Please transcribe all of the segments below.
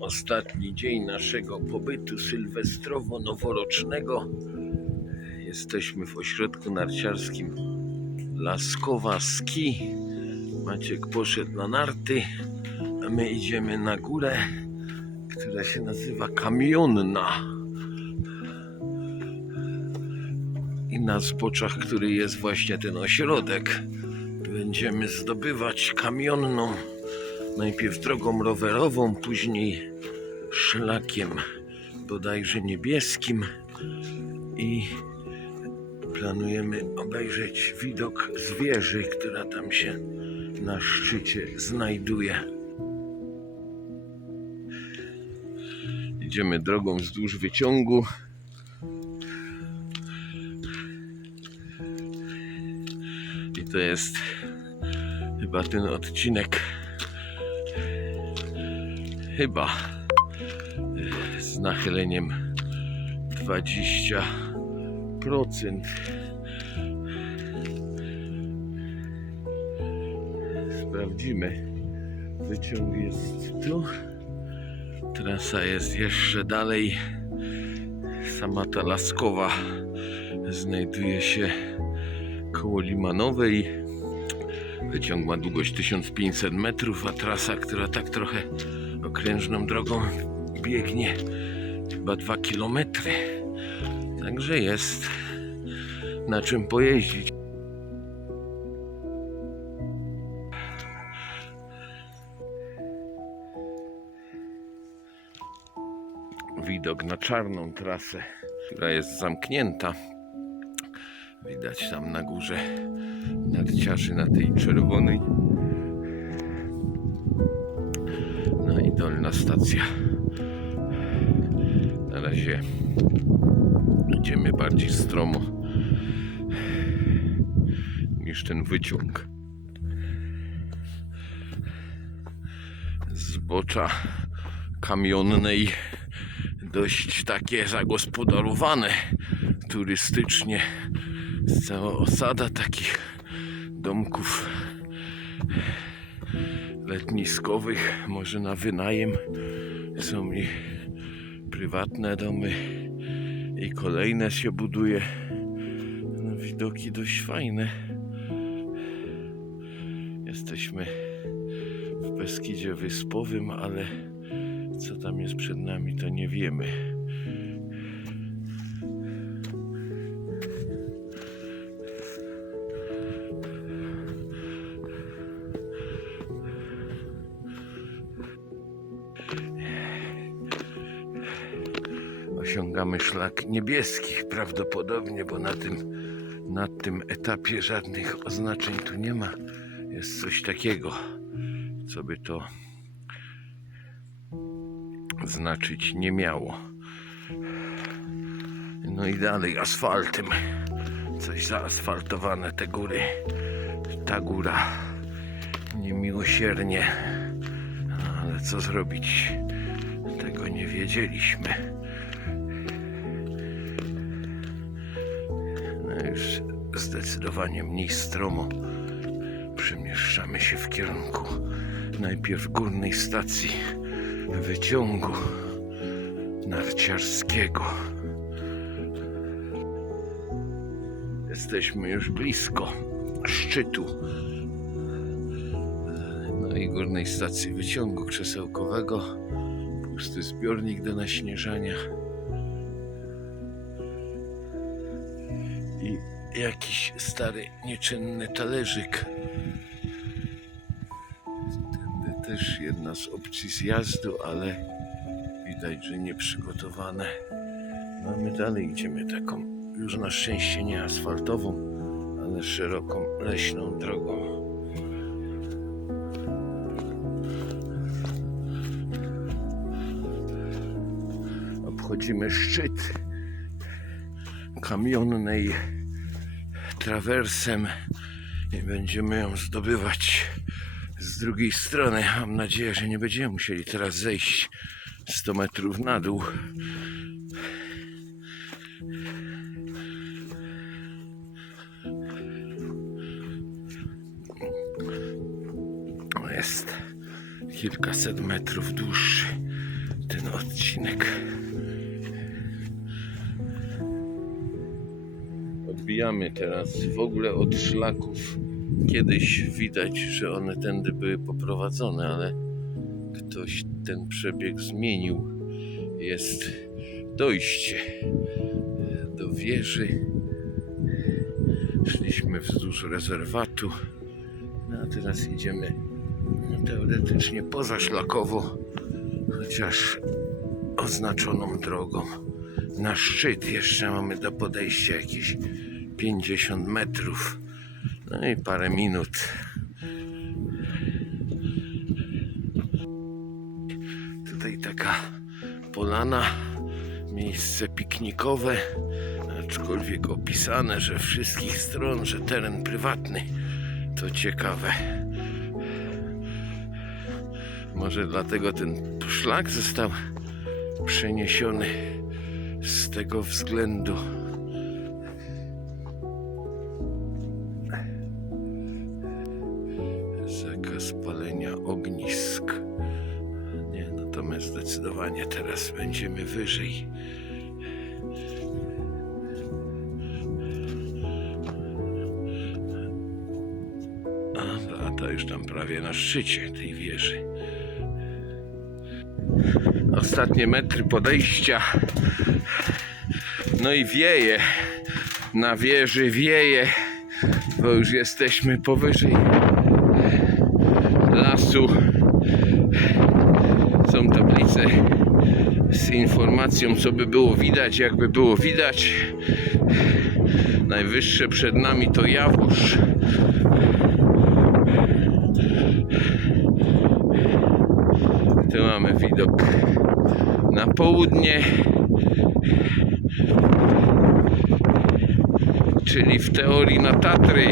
Ostatni dzień naszego pobytu sylwestrowo-noworocznego. Jesteśmy w ośrodku narciarskim Laskowa Ski. Maciek poszedł na narty, a my idziemy na górę, która się nazywa Kamionna. I na zboczach, który jest właśnie ten ośrodek, będziemy zdobywać kamionną, najpierw drogą rowerową, później szlakiem bodajże niebieskim i planujemy obejrzeć widok z wieży, która tam się na szczycie znajduje. Idziemy drogą wzdłuż wyciągu. I to jest chyba ten odcinek. Chyba e, z nachyleniem 20%. Sprawdzimy. Wyciąg jest tu. Trasa jest jeszcze dalej. Sama ta laskowa znajduje się koło Limanowej. Wyciąg ma długość 1500 metrów, a trasa, która tak trochę okrężną drogą biegnie, chyba 2 kilometry. Także jest na czym pojeździć. Widok na czarną trasę, która jest zamknięta. Widać tam na górze narciarzy na tej czerwonej. Dolna stacja. Na razie idziemy bardziej stromo niż ten wyciąg. Zbocza kamionnej dość takie zagospodarowane turystycznie. Cała osada takich domków letniskowych, może na wynajem. Są i prywatne domy i kolejne się buduje. No, widoki dość fajne. Jesteśmy w Beskidzie Wyspowym, ale co tam jest przed nami, to nie wiemy. Osiągamy szlak niebieski prawdopodobnie, bo na tym, na tym etapie żadnych oznaczeń tu nie ma. Jest coś takiego, co by to znaczyć nie miało. No i dalej asfaltem. Coś zaasfaltowane te góry. Ta góra niemiłosiernie. Ale co zrobić? Tego nie wiedzieliśmy. Zdecydowanie mniej stromo. Przemieszczamy się w kierunku najpierw górnej stacji wyciągu narciarskiego. Jesteśmy już blisko szczytu. No i górnej stacji wyciągu krzesełkowego. Pusty zbiornik do naśnieżania. I jakiś stary, nieczynny talerzyk. Tędy też jedna z opcji zjazdu, ale widać, że nieprzygotowane. No my dalej idziemy taką, już na szczęście nie asfaltową, ale szeroką, leśną drogą. Obchodzimy szczyt kamionnej trawersem i będziemy ją zdobywać z drugiej strony. Mam nadzieję, że nie będziemy musieli teraz zejść 100 metrów na dół. Jest kilkaset metrów dłuższy ten odcinek. Odbijamy teraz w ogóle od szlaków. Kiedyś widać, że one tędy były poprowadzone, ale ktoś ten przebieg zmienił. Jest dojście do wieży. Szliśmy wzdłuż rezerwatu, no a teraz idziemy no, teoretycznie pozaszlakowo, chociaż oznaczoną drogą. Na szczyt jeszcze mamy do podejścia jakieś 50 metrów. No i parę minut. Tutaj taka polana, miejsce piknikowe, aczkolwiek opisane, że wszystkich stron, że teren prywatny. To ciekawe. Może dlatego ten szlak został przeniesiony z tego względu. Zakaz palenia ognisk. Nie, natomiast zdecydowanie teraz będziemy wyżej. A Beata już tam prawie na szczycie tej wieży. Ostatnie metry podejścia. No i wieje. Na wieży wieje, bo już jesteśmy powyżej lasu. Są tablice z informacją, co by było widać, jakby było widać. Najwyższe przed nami to Jaworz. Tu mamy widok na południe, czyli w teorii na Tatry.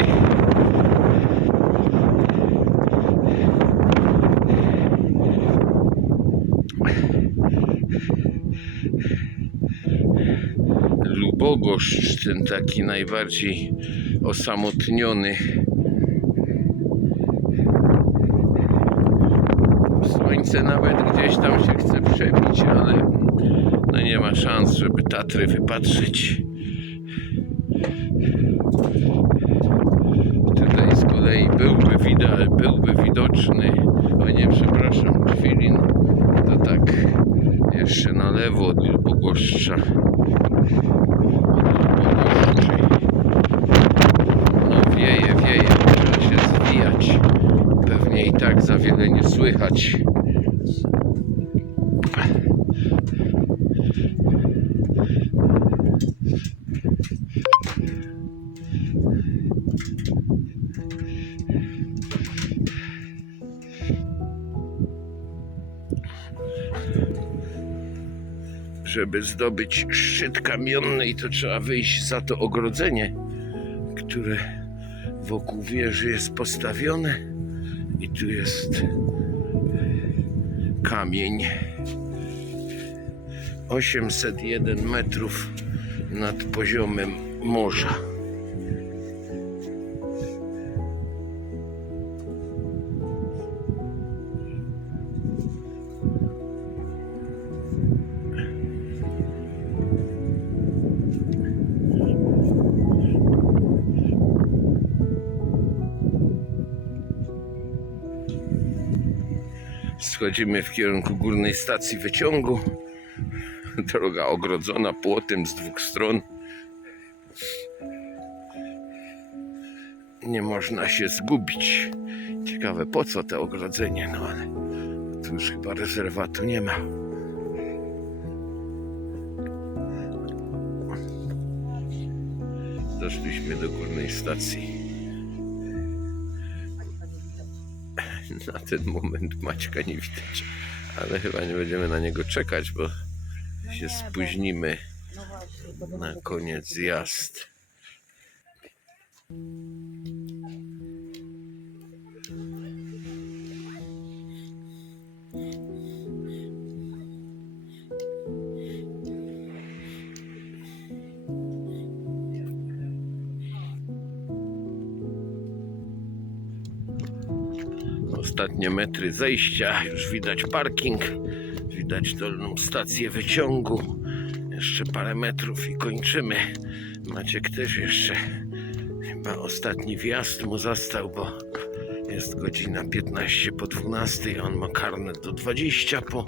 Lubogoszcz, ten taki najbardziej osamotniony. Słońce nawet gdzieś tam się chce przebić, ale no nie ma szans, żeby Tatry wypatrzyć. Tutaj z kolei byłby, wida, byłby widoczny, o nie, przepraszam, Kwilin, to tak jeszcze na lewo od Lubogoszcza. Od Lubogoszczy. No wieje, wieje, trzeba się zwijać. Pewnie i tak za wiele słychać. Żeby zdobyć szczyt kamienny, to trzeba wyjść za to ogrodzenie, które wokół wieży jest postawione. I tu jest kamień. 801 metrów nad poziomem morza. Schodzimy w kierunku górnej stacji wyciągu. Droga ogrodzona płotem z dwóch stron. Nie można się zgubić. Ciekawe po co to ogrodzenie, no ale tu już chyba rezerwatu nie ma. Doszliśmy do górnej stacji. Na ten moment Maćka nie widać, ale chyba nie będziemy na niego czekać, bo się spóźnimy No właśnie, na koniec zjazd. Ostatnie metry zejścia, już widać parking Widać dolną stację wyciągu. Jeszcze parę metrów i kończymy. Maciek też jeszcze chyba ostatni wjazd mu zastał, bo jest godzina 15 po 12, a on ma karnet do 20 po.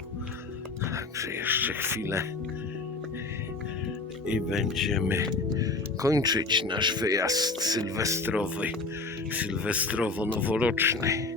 Także jeszcze chwilę i będziemy kończyć nasz wyjazd sylwestrowy, sylwestrowo-noworoczny.